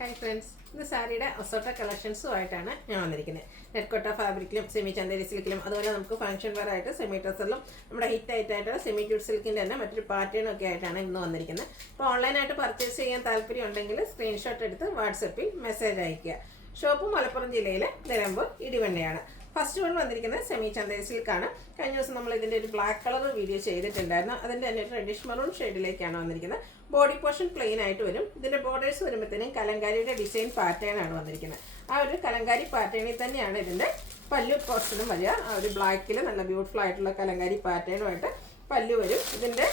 Hi friends, ഇത് സാരിയുടെ അസോട്ട കളക്ഷൻസുമായിട്ടാണ് ഞാൻ വന്നിരിക്കുന്നത്. നെറ്റ്കോട്ട ഫാബ്രിക്കിലും സെമി ചന്ദേരി സിൽക്കിലും അതുപോലെ നമുക്ക് ഫംഗ്ഷൻ വെയർ ആയിട്ട് സെമി ടസറിലും നമ്മുടെ ഹിറ്റായിട്ടുള്ള സെമി ട്യൂട്ട് സിൽക്കിൻ്റെ തന്നെ മറ്റൊരു പാറ്റേണും ഒക്കെ ആയിട്ടാണ് ഇന്ന് വന്നിരിക്കുന്നത്. അപ്പോൾ ഓൺലൈനായിട്ട് പർച്ചേസ് ചെയ്യാൻ താല്പര്യം ഉണ്ടെങ്കിൽ സ്ക്രീൻഷോട്ട് എടുത്ത് വാട്സപ്പിൽ മെസ്സേജ് അയയ്ക്കുക. ഷോപ്പ് മലപ്പുറം ജില്ലയിലെ നിലമ്പൂർ ഇടിവണ്ണയാണ്. ഫസ്റ്റ് വൺ വന്നിരിക്കുന്നത് സെമി ചന്ദേരി സിൽക്കാണ്. കഴിഞ്ഞ ദിവസം നമ്മൾ ഇതിൻ്റെ ഒരു ബ്ലാക്ക് കളർ വീഡിയോ ചെയ്തിട്ടുണ്ടായിരുന്നു. അതിൻ്റെ തന്നെ ഒരു റെഡിഷ് മറൂൺ ഷെയ്ഡിലേക്കാണ് വന്നിരിക്കുന്നത്. ബോഡി പോർഷൻ പ്ലെയിൻ ആയിട്ട് വരും. ഇതിൻ്റെ ബോർഡേഴ്സ് വരുമ്പോഴത്തേനും കലങ്കാരിയുടെ ഡിസൈൻ പാറ്റേൺ ആണ് വന്നിരിക്കുന്നത്. ആ ഒരു കലങ്കാരി പാറ്റേണിൽ തന്നെയാണ് ഇതിൻ്റെ പല്ലു പോർഷനും വരിക. ആ ഒരു ബ്ലാക്കിൽ നല്ല ബ്യൂട്ടിഫുൾ ആയിട്ടുള്ള കലങ്കാരി പാറ്റേണുമായിട്ട് പല്ലു വരും. ഇതിൻ്റെ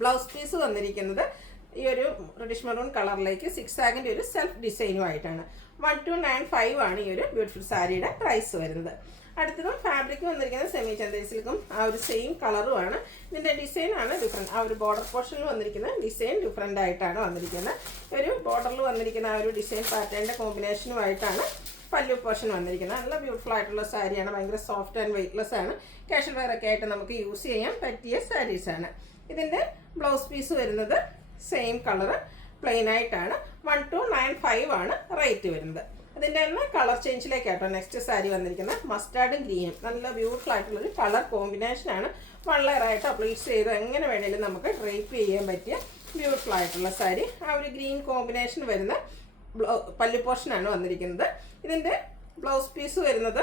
ബ്ലൗസ് പീസ് വന്നിരിക്കുന്നത് ഈ ഒരു റെഡിഷ് മറൂൺ കളറിലേക്ക് 6 ആഗിൻ്റെ ഒരു സെൽഫ് ഡിസൈനുമായിട്ടാണ്. 1295 ആണ് ഈ ഒരു ബ്യൂട്ടിഫുൾ സാരിയുടെ പ്രൈസ് വരുന്നത്. അടുത്തതും ഫാബ്രിക് വന്നിരിക്കുന്നത് സെമി ചന്ദേരി സിൽക്കും ആ ഒരു സെയിം കളറുമാണ്. ഇതിൻ്റെ ഡിസൈനാണ് ഡിഫറെൻറ്റ്. ആ ഒരു ബോർഡർ പോർഷനിൽ വന്നിരിക്കുന്ന ഡിസൈൻ ഡിഫറെൻ്റ് ആയിട്ടാണ് വന്നിരിക്കുന്നത്. ഒരു ബോർഡറിൽ വന്നിരിക്കുന്ന ആ ഒരു ഡിസൈൻ പാറ്റേണിൻ്റെ കോമ്പിനേഷനുമായിട്ടാണ് പല്ലു പോർഷൻ വന്നിരിക്കുന്നത്. നല്ല ബ്യൂട്ടിഫുൾ ആയിട്ടുള്ള സാരിയാണ്. ഭയങ്കര സോഫ്റ്റ് ആൻഡ് വെയ്റ്റ്ലെസ് ആണ്. കാഷ്വൽ വെയർ ഒക്കെ ആയിട്ട് നമുക്ക് യൂസ് ചെയ്യാൻ പറ്റിയ സാരീസാണ്. ഇതിൻ്റെ ബ്ലൗസ് പീസ് വരുന്നത് സെയിം കളറ് പ്ലെയിൻ ആയിട്ടാണ്. 1295 ആണ് റേറ്റ് വരുന്നത്. അതിൻ്റെ തന്നെ കളർ ചേഞ്ചിലേക്കാട്ടോ നെക്സ്റ്റ് സാരി വന്നിരിക്കുന്നത്. മസ്റ്റാർഡും ഗ്രീനും നല്ല ബ്യൂട്ടിഫുൾ ആയിട്ടുള്ളൊരു കളർ കോമ്പിനേഷനാണ്. 1 ലെയറായിട്ട് അപ്ലീറ്റ് ചെയ്ത് എങ്ങനെ വേണമെങ്കിലും നമുക്ക് ഡ്രേപ്പ് ചെയ്യാൻ പറ്റിയ ബ്യൂട്ടിഫുൾ ആയിട്ടുള്ള സാരി. ആ ഒരു ഗ്രീൻ കോമ്പിനേഷൻ വരുന്ന പല്ലു പോർഷനാണ് വന്നിരിക്കുന്നത്. ഇതിൻ്റെ ബ്ലൗസ് പീസ് വരുന്നത്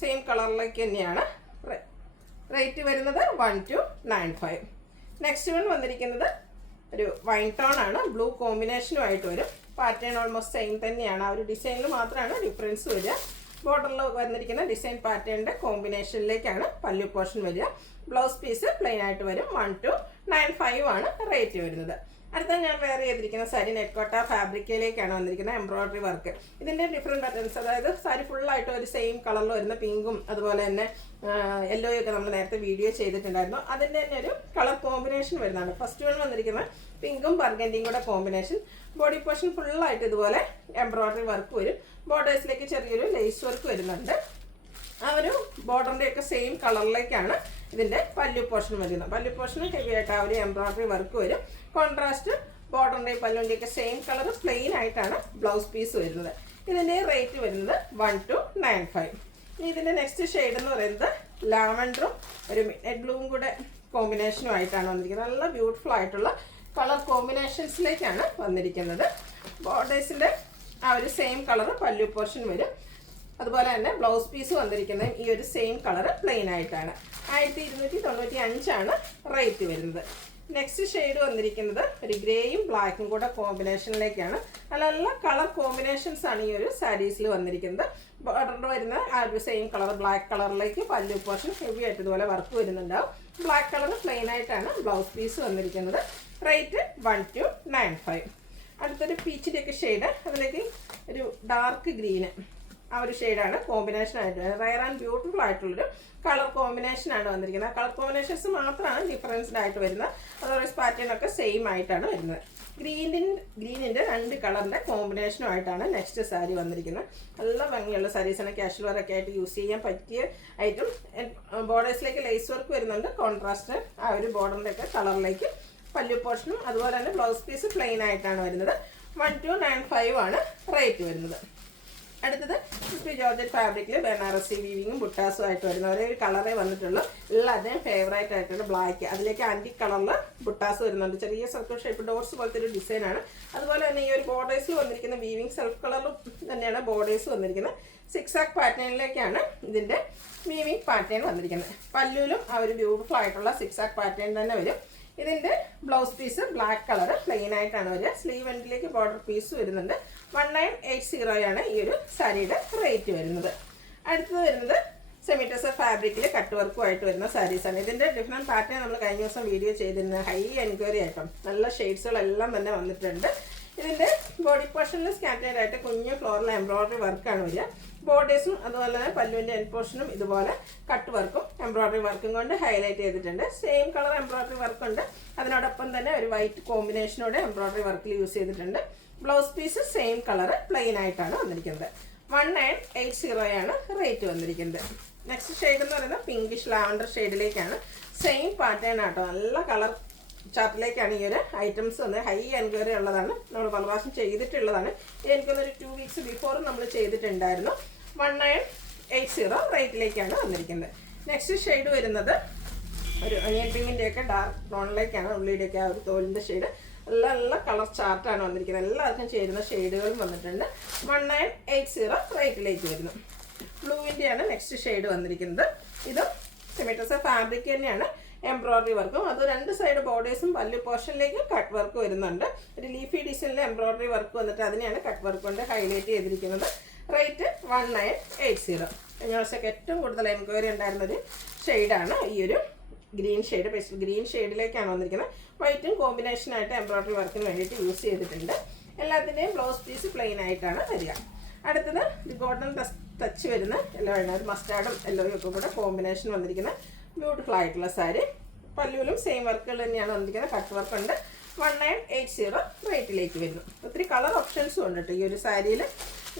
സെയിം കളറിലേക്ക് തന്നെയാണ്. റേറ്റ് വരുന്നത് 1295. നെക്സ്റ്റ് വൺ വന്നിരിക്കുന്നത് ഒരു വൈൻ ടോൺ ആണ്. ബ്ലൂ കോമ്പിനേഷനുമായിട്ട് വരും. പാറ്റേൺ ഓൾമോസ്റ്റ് സെയിം തന്നെയാണ്. ആ ഒരു ഡിസൈനിൽ മാത്രമാണ് ഡിഫറൻസ് വരിക. ബോർഡറിൽ വന്നിരിക്കുന്ന ഡിസൈൻ പാറ്റേണിൻ്റെ കോമ്പിനേഷനിലേക്കാണ് പല്ലു പോർഷൻ വരിക. ബ്ലൗസ് പീസ് പ്ലെയിൻ ആയിട്ട് വരും. 1295 ആണ് റേറ്റ് വരുന്നത്. അടുത്ത ഞാൻ വെയർ ചെയ്തിരിക്കുന്ന സാരി നെറ്റ്കോട്ട ഫാബ്രിക്കിലേക്കാണ് വന്നിരിക്കുന്നത്. Embroidery work. ഇതിൻ്റെ ഡിഫറെൻറ്റ് പാറ്റേൺസ്, അതായത് സാരി ഫുള്ളായിട്ട് ഒരു സെയിം കളറിൽ വരുന്ന പിങ്കും അതുപോലെ തന്നെ യെല്ലോയും ഒക്കെ നമ്മൾ നേരത്തെ വീഡിയോ ചെയ്തിട്ടുണ്ടായിരുന്നു. അതിൻ്റെ തന്നെ ഒരു കളർ കോമ്പിനേഷൻ വരുന്നതാണ്. ഫസ്റ്റ് വൺ വന്നിരിക്കുന്നത് പിങ്കും ബർഗൻഡിയും കൂടെ കോമ്പിനേഷൻ. ബോഡി പോർഷൻ ഫുള്ളായിട്ട് ഇതുപോലെ എംബ്രോയിഡറി വർക്ക് വരും. ബോർഡേഴ്സിലേക്ക് ചെറിയൊരു ലേസ് വർക്ക് വരുന്നുണ്ട്. ആ ഒരു ബോർഡറിൻ്റെയൊക്കെ സെയിം കളറിലേക്കാണ് ഇതിൻ്റെ പല്ലു പോർഷൻ വരുന്നത്. പല്ലു പോർഷന് ഹെവി ആയിട്ട് ആ ഒരു എംബ്രോയിഡറി വർക്ക് വരും. കോൺട്രാസ്റ്റ് ബോർഡറിൻ്റെയും പല്ലുവിൻ്റെയൊക്കെ സെയിം കളർ പ്ലെയിൻ ആയിട്ടാണ് ബ്ലൗസ് പീസ് വരുന്നത്. ഇതിൻ്റെ റേറ്റ് വരുന്നത് 1295. ഇനി ഇതിൻ്റെ നെക്സ്റ്റ് ഷെയ്ഡ് എന്ന് പറയുന്നത് ലാവൻഡറും ഒരു മിഡ്നൈറ്റ് ബ്ലൂവും കൂടെ കോമ്പിനേഷനുമായിട്ടാണ് വന്നിരിക്കുന്നത്. നല്ല ബ്യൂട്ടിഫുൾ ആയിട്ടുള്ള കളർ കോമ്പിനേഷൻസിലേക്കാണ് വന്നിരിക്കുന്നത്. ബോർഡേഴ്സിൻ്റെ ആ ഒരു സെയിം കളർ പല്ലു പോർഷൻ വരും. അതുപോലെ തന്നെ ബ്ലൗസ് പീസ് വന്നിരിക്കുന്നത് ഈ ഒരു സെയിം കളർ പ്ലെയിൻ ആയിട്ടാണ്. 1295 ആണ് റേറ്റ് വരുന്നത്. നെക്സ്റ്റ് ഷെയ്ഡ് വന്നിരിക്കുന്നത് ഒരു ഗ്രേയും ബ്ലാക്കും കൂടെ കോമ്പിനേഷനിലേക്കാണ്. നല്ല നല്ല കളർ കോമ്പിനേഷൻസ് ആണ് ഈ ഒരു സാരീസിൽ വന്നിരിക്കുന്നത്. ബോർഡറിൽ വരുന്ന ആ ഒരു സെയിം കളർ ബ്ലാക്ക് കളറിലേക്ക് പല്ലു പോർഷൻ ഹെവി ആയിട്ട് ഇതുപോലെ വർക്ക് വരുന്നുണ്ടാവും. ബ്ലാക്ക് കളർ പ്ലെയിൻ ആയിട്ടാണ് ബ്ലൗസ് പീസ് വന്നിരിക്കുന്നത്. റേറ്റ് 1295. അടുത്തൊരു പീച്ചിൻ്റെയൊക്കെ ഷെയ്ഡ്, അതിലേക്ക് ഒരു ഡാർക്ക് ഗ്രീന് ആ ഒരു ഷെയ്ഡാണ് കോമ്പിനേഷനായിട്ട്. റയർ ആൻഡ് ബ്യൂട്ടിഫുൾ ആയിട്ടുള്ളൊരു കളർ കോമ്പിനേഷനാണ് വന്നിരിക്കുന്നത്. കളർ കോമ്പിനേഷൻസ് മാത്രമാണ് ഡിഫറൻസ്ഡ് ആയിട്ട് വരുന്നത്. അതർവൈസ് പാറ്റേൺ ഒക്കെ സെയിം ആയിട്ടാണ് വരുന്നത്. ഗ്രീനിൻ്റെ 2 കളറിൻ്റെ കോമ്പിനേഷനുമായിട്ടാണ് നെക്സ്റ്റ് സാരി വന്നിരിക്കുന്നത്. നല്ല ഭംഗിയുള്ള സാരീസാണ്. കാഷ്വൽ വെയർ ഒക്കെ ആയിട്ട് യൂസ് ചെയ്യാൻ പറ്റിയ ഐറ്റം. ബോർഡേഴ്സിലേക്ക് ലേസ് വർക്ക് വരുന്നുണ്ട്. കോൺട്രാസ്റ്റ് ആ ഒരു ബോർഡറിൻ്റെ ഒക്കെ കളറിലേക്ക് പല്ലു പോർഷനും അതുപോലെ തന്നെ ബ്ലൗസ് പീസ് പ്ലെയിൻ ആയിട്ടാണ് വരുന്നത്. 1295 ആണ് റേറ്റ് വരുന്നത്. അടുത്തത് ജോർജറ്റ് ഫാബ്രിക്കിൽ ബനാറസി വീവിങ്ങും ബുട്ടാസും ആയിട്ട് വരുന്ന ഒരേ ഒരു കളറേ വന്നിട്ടുള്ളൂ. എല്ലാത്തിനും ഫേവറേറ്റ് ആയിട്ടുള്ള ബ്ലാക്ക്, അതിലേക്ക് ആൻറ്റി കളറിൽ ബുട്ടാസ് വരുന്നുണ്ട്. ചെറിയ സർക്കിൾ ഷേപ്പ് ഡോട്ട്സ് പോലത്തെ ഒരു ഡിസൈനാണ്. അതുപോലെ തന്നെ ഈ ഒരു ബോർഡേഴ്സിൽ വന്നിരിക്കുന്ന വീവിങ് സെൽഫ് കളറിലും തന്നെയാണ് ബോർഡേഴ്സ് വന്നിരിക്കുന്നത്. 6 ആക്ക് പാറ്റേണിലേക്കാണ് ഇതിൻ്റെ വീവിങ് പാറ്റേൺ വന്നിരിക്കുന്നത്. പല്ലുവിലും ആ ഒരു ബ്യൂട്ടിഫുൾ ആയിട്ടുള്ള 6 ആക്ക് പാറ്റേൺ തന്നെ വരും. ഇതിൻ്റെ blouse piece black colour plain ആയിട്ടാണ് വരിക. സ്ലീവ് എൻഡിലേക്ക് ബോർഡർ പീസ് വരുന്നുണ്ട്. 1980 ആണ് ഈ ഒരു സാരിയുടെ റേറ്റ് വരുന്നത്. അടുത്തത് വരുന്നത് സെമി ടസർ ഫാബ്രിക്കിൽ കട്ട് വർക്കുമായിട്ട് വരുന്ന സാരീസാണ്. ഇതിൻ്റെ ഡിഫറെൻറ്റ് പാറ്റേൺ നമ്മൾ കഴിഞ്ഞ ദിവസം വീഡിയോ ചെയ്തിരുന്നത്. ഹൈ എൻക്വയറി ആയിട്ടും നല്ല ഷെയ്ഡ്സുകളെല്ലാം തന്നെ വന്നിട്ടുണ്ട്. ഇതിൻ്റെ ബോഡി പോർഷനിൽ സ്കാറ്റേഡ് ആയിട്ട് കുഞ്ഞ് ഫ്ലോറിൽ എംബ്രോയിഡറി വർക്കാണ് വരിക. ബോർഡേഴ്സും അതുപോലെ തന്നെ പല്ലുവിൻ്റെ എൻഡ് പോർഷനും ഇതുപോലെ കട്ട് വർക്കും എംബ്രോയിഡറി വർക്കും കൊണ്ട് ഹൈലൈറ്റ് ചെയ്തിട്ടുണ്ട്. സെയിം കളർ എംബ്രോയിഡറി വർക്കുണ്ട്. അതിനോടൊപ്പം തന്നെ ഒരു വൈറ്റ് കോമ്പിനേഷനോടെ എംബ്രോയിഡറി വർക്കിൽ യൂസ് ചെയ്തിട്ടുണ്ട്. Blouse piece same colour plain ആയിട്ടാണ് വന്നിരിക്കുന്നത്. 1980 ആണ് റേറ്റ് വന്നിരിക്കുന്നത്. നെക്സ്റ്റ് ഷെയ്ഡ് എന്ന് പറയുന്നത് പിങ്കിഷ് ലാവൻഡർ ഷെയ്ഡിലേക്കാണ്. സെയിം പാറ്റേൺ ആട്ടോ. നല്ല കളർ ചാർട്ടിലേക്കാണ് ഈ ഒരു ഐറ്റംസ് വന്നത്. ഹൈ എൻക്വയറി ഉള്ളതാണ്, നമ്മൾ പല പ്രാവശ്യം ചെയ്തിട്ടുള്ളതാണ്. എനിക്കൊന്നൊരു 2 വീക്സ് ബിഫോർ നമ്മൾ ചെയ്തിട്ടുണ്ടായിരുന്നു. 1980 റേറ്റിലേക്കാണ് വന്നിരിക്കുന്നത്. നെക്സ്റ്റ് ഷെയ്ഡ് വരുന്നത് ഒരു അനിയൻ പിങ്കിൻ്റെയൊക്കെ ഡാർക്ക് ടോണിലേക്കാണ്. ഉള്ളിയുടെയൊക്കെ ആ ഒരു തോലിൻ്റെ ഷെയ്ഡ് നല്ല കളർ ചാർട്ടാണ് വന്നിരിക്കുന്നത്. എല്ലാവർക്കും ചേരുന്ന ഷെയ്ഡുകളും വന്നിട്ടുണ്ട്. 1980 റേറ്റിലേക്ക് വരുന്നു. ബ്ലൂവിൻ്റെയാണ് നെക്സ്റ്റ് ഷെയ്ഡ് വന്നിരിക്കുന്നത്. ഇത് സെമിറ്റസർ ഫാബ്രിക് തന്നെയാണ്, എംബ്രോയിഡറി വർക്കും. അത് 2 സൈഡ് ബോർഡേഴ്സും പല്ലു പോർഷനിലേക്ക് കട്ട് വർക്ക് വരുന്നുണ്ട്. ഒരു ലീഫി ഡിസൈനിൽ എംബ്രോയിഡറി വർക്ക് വന്നിട്ട് അതിനെയാണ് കട്ട് വർക്ക് കൊണ്ട് ഹൈലൈറ്റ് ചെയ്തിരിക്കുന്നത്. റേറ്റ് 1980. കഴിഞ്ഞ വർഷമൊക്കെ ഏറ്റവും കൂടുതൽ എൻക്വയറി ഉണ്ടായിരുന്നൊരു ഷെയ്ഡാണ് ഈ ഒരു ഗ്രീൻ ഷെയ്ഡ്. പേസ്റ്റൽ ഗ്രീൻ ഷെയ്ഡിലേക്കാണ് വന്നിരിക്കുന്നത്. വൈറ്റും കോമ്പിനേഷനായിട്ട് എംബ്രോയിഡറി വർക്കിന് വേണ്ടിയിട്ട് യൂസ് ചെയ്തിട്ടുണ്ട്. എല്ലാത്തിൻ്റെയും ബ്ലൗസ് പീസ് പ്ലെയിൻ ആയിട്ടാണ് വരിക. അടുത്തത് ഗോൾഡൻ ടച്ച് വരുന്ന യെല്ലോ ആണ്. ഒരു മസ്റ്റാർഡും യെല്ലോയും ഒക്കെ കൂടെ കോമ്പിനേഷൻ വന്നിരിക്കുന്ന ബ്യൂട്ടിഫുൾ ആയിട്ടുള്ള സാരി. പല്ലുവിലും സെയിം വർക്കുകൾ തന്നെയാണ് വന്നിരിക്കുന്നത്. കട്ട് വർക്ക് ഉണ്ട്. 1980 റേറ്റിലേക്ക് വരുന്നു. ഒത്തിരി കളർ ഓപ്ഷൻസും ഉണ്ട് കേട്ടോ ഈ ഒരു സാരിയിൽ.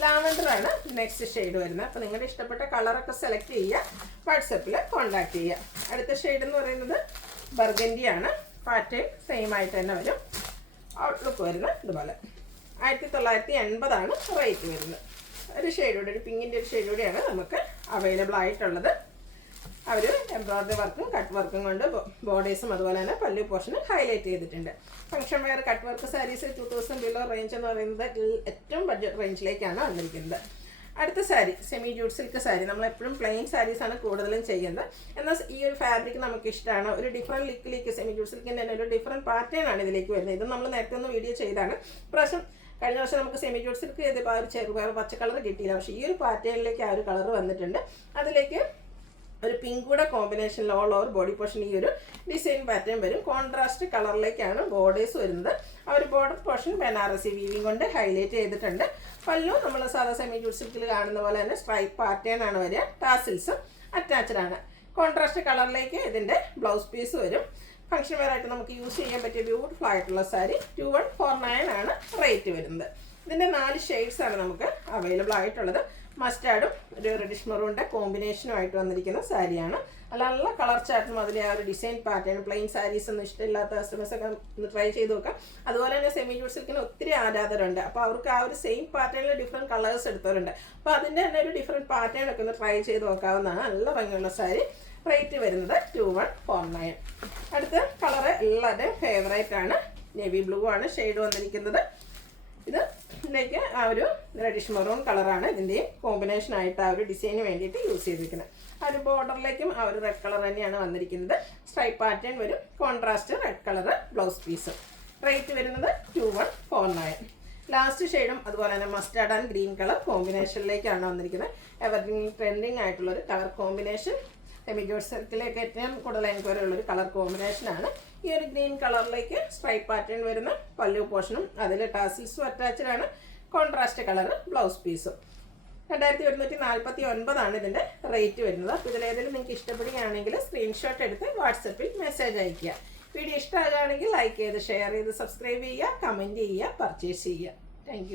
ലാവൻഡറാണ് നെക്സ്റ്റ് ഷെയ്ഡ് വരുന്നത്. അപ്പോൾ നിങ്ങളുടെ ഇഷ്ടപ്പെട്ട കളറൊക്കെ സെലക്ട് ചെയ്യുക, വാട്സപ്പിൽ കോൺടാക്ട് ചെയ്യുക. അടുത്ത ഷെയ്ഡ് എന്ന് പറയുന്നത് ബർഗൻഡിയാണ്. പാറ്റേൺ സെയിം ആയിട്ട് തന്നെ വരും. ഔട്ട്ലുക്ക് വരുന്നത് ഇതുപോലെ. 1980 റേറ്റ് വരുന്നത്. ഒരു ഷെയ്ഡൂടെ, ഒരു പിങ്കിൻ്റെ ഒരു ഷെയ്ഡൂടെയാണ് നമുക്ക് അവൈലബിൾ ആയിട്ടുള്ളത്. അവർ എംബ്രോയിഡറി വർക്കും കട്ട് വർക്കും കൊണ്ട് ബോർഡേഴ്സും അതുപോലെ തന്നെ പല്ലു പോർഷനും ഹൈലൈറ്റ് ചെയ്തിട്ടുണ്ട്. Function wear cut work saris 2000 below range എന്ന് പറയുന്നത് ഏറ്റവും ബഡ്ജറ്റ് റേഞ്ചിലേക്കാണ് വന്നിരിക്കുന്നത്. അടുത്ത sari semi jute silk sari. നമ്മളെപ്പോഴും പ്ലെയിൻ സാരീസാണ് കൂടുതലും ചെയ്യുന്നത്. എന്നാൽ ഈ ഒരു ഫാബ്രിക് നമുക്ക് ഇഷ്ടമാണ്. ഒരു ഡിഫറെൻറ്റ് ലുക്കിലേക്ക് സെമി ജൂട്ട് സിൽക്കിൻ്റെ തന്നെ ഒരു ഡിഫറെൻറ്റ് പാറ്റേൺ ആണ് ഇതിലേക്ക് വരുന്നത്. ഇത് നമ്മൾ നേരത്തെ ഒന്ന് വീഡിയോ ചെയ്താണ്. പ്രാവശ്യം കഴിഞ്ഞ വർഷം നമുക്ക് സെമി ജൂട്ട് സിൽക്ക് ചെയ്തപ്പോൾ ആ ഒരു ചെറുപയർ പച്ച കളർ കിട്ടിയില്ല. പക്ഷേ ഈ ഒരു പാറ്റേണിലേക്ക് ആ ഒരു കളർ വന്നിട്ടുണ്ട്. അതിലേക്ക് ഒരു പിങ്ക് കൂടെ കോമ്പിനേഷനിൽ ഓൾ ഓവർ ബോഡി പോർഷൻ ഈ ഒരു ഡിസൈൻ പാറ്റേൺ വരും. കോൺട്രാസ്റ്റ് കളറിലേക്കാണ് ബോർഡേഴ്സ് വരുന്നത്. ആ ഒരു ബോർഡർ പോർഷൻ ബനാറസി വീവിങ് കൊണ്ട് ഹൈലൈറ്റ് ചെയ്തിട്ടുണ്ട്. പല്ലു നമ്മൾ സാധാ സെമി ജൂട്ട് സിൽക്കിൽ കാണുന്ന പോലെ തന്നെ സ്ട്രൈപ്പ് പാറ്റേൺ ആണ് വരിക. ടാസിൽസും അറ്റാച്ച്ഡ് ആണ്. കോൺട്രാസ്റ്റ് കളറിലേക്ക് ഇതിൻ്റെ ബ്ലൗസ് പീസ് വരും. ഫംഗ്ഷൻ വെയർ ആയിട്ട് നമുക്ക് യൂസ് ചെയ്യാൻ പറ്റിയ ബ്യൂട്ടിഫുൾ ആയിട്ടുള്ള സാരി. 2149 ആണ് റേറ്റ് വരുന്നത്. ഇതിൻ്റെ 4 ഷെയ്ഡ്സ് ആണ് നമുക്ക് അവൈലബിൾ ആയിട്ടുള്ളത്. മസ്റ്റാർഡും ഒരു റെഡിഷ് മെറൂണിൻ്റെ കോമ്പിനേഷനുമായിട്ട് വന്നിരിക്കുന്ന സാരിയാണ്. നല്ല കളർ ചാർട്ടും അതിലെ ആ ഒരു ഡിസൈൻ പാറ്റേൺ. പ്ലെയിൻ സാരീസ് ഒന്നും ഇഷ്ടമില്ലാത്ത കസ്റ്റമേഴ്സൊക്കെ ഒന്ന് ട്രൈ ചെയ്ത് നോക്കാം. അതുപോലെ തന്നെ സെമി ജൂട്ട് സിൽക്കിന് ഒത്തിരി ആരാധകരുണ്ട്. അപ്പോൾ അവർക്ക് ആ ഒരു സെയിം പാറ്റേണിൽ ഡിഫറെൻറ്റ് കളേഴ്സ് എടുത്തവരുണ്ട്. അപ്പോൾ അതിൻ്റെ തന്നെ ഒരു ഡിഫറെൻറ്റ് പാറ്റേൺ ഒക്കെ ഒന്ന് ട്രൈ ചെയ്ത് നോക്കാവുന്നതാണ്. നല്ല ഭംഗിയുള്ള സാരി. റേറ്റ് വരുന്നത് 2149. അടുത്ത കളറ് എല്ലാവരുടെയും ഫേവറേറ്റ് ആണ്. നേവി ബ്ലൂ ആണ് ഷെയ്ഡ് വന്നിരിക്കുന്നത്. ഇതിലേക്ക് ആ ഒരു റെഡിഷ് മെറൂൺ കളറാണ് ഇതിൻ്റെയും കോമ്പിനേഷനായിട്ട് ആ ഒരു ഡിസൈന് വേണ്ടിയിട്ട് യൂസ് ചെയ്തിരിക്കുന്നത്. ആ ഒരു ബോർഡറിലേക്കും ആ ഒരു റെഡ് കളർ തന്നെയാണ് വന്നിരിക്കുന്നത്. സ്ട്രൈപ്പ് പാറ്റേൺ വരും. Contrast red colour blouse piece. Rate വരുന്നത് 2149. ലാസ്റ്റ് ഷെയ്ഡും അതുപോലെ തന്നെ മസ്റ്റാർഡ് ആൻഡ് ഗ്രീൻ കളർ കോമ്പിനേഷനിലേക്കാണ് വന്നിരിക്കുന്നത്. എവർഗ്രീൻ ട്രെൻഡിങ് ആയിട്ടുള്ളൊരു കളർ കോമ്പിനേഷൻ. സെമി ജൂട്ട് സിൽക്കിലേക്ക് ഏറ്റവും കൂടുതൽ എൻക്വയറി ഉള്ളൊരു കളർ കോമ്പിനേഷനാണ്. ഈ ഒരു ഗ്രീൻ കളറിലേക്ക് സ്ട്രൈപ്പ് പാറ്റേൺ വരുന്ന പല്ലു പോർഷനും അതിൽ ടാസിൽസും അറ്റാച്ച്ഡ് ആണ്. കോൺട്രാസ്റ്റ് കളർ ബ്ലൗസ് പീസും. 2149 ഇതിൻ്റെ റേറ്റ് വരുന്നത്. അപ്പോൾ ഇതിലേതെങ്കിലും നിങ്ങൾക്ക് ഇഷ്ടപ്പെടുകയാണെങ്കിൽ സ്ക്രീൻഷോട്ട് എടുത്ത് വാട്സപ്പിൽ മെസ്സേജ് അയയ്ക്കുക. വീഡിയോ ഇഷ്ടമാകുകയാണെങ്കിൽ ലൈക്ക് ചെയ്ത് ഷെയർ ചെയ്ത് സബ്സ്ക്രൈബ് ചെയ്യുക, കമൻറ്റ് ചെയ്യുക, പർച്ചേസ് ചെയ്യുക. താങ്ക്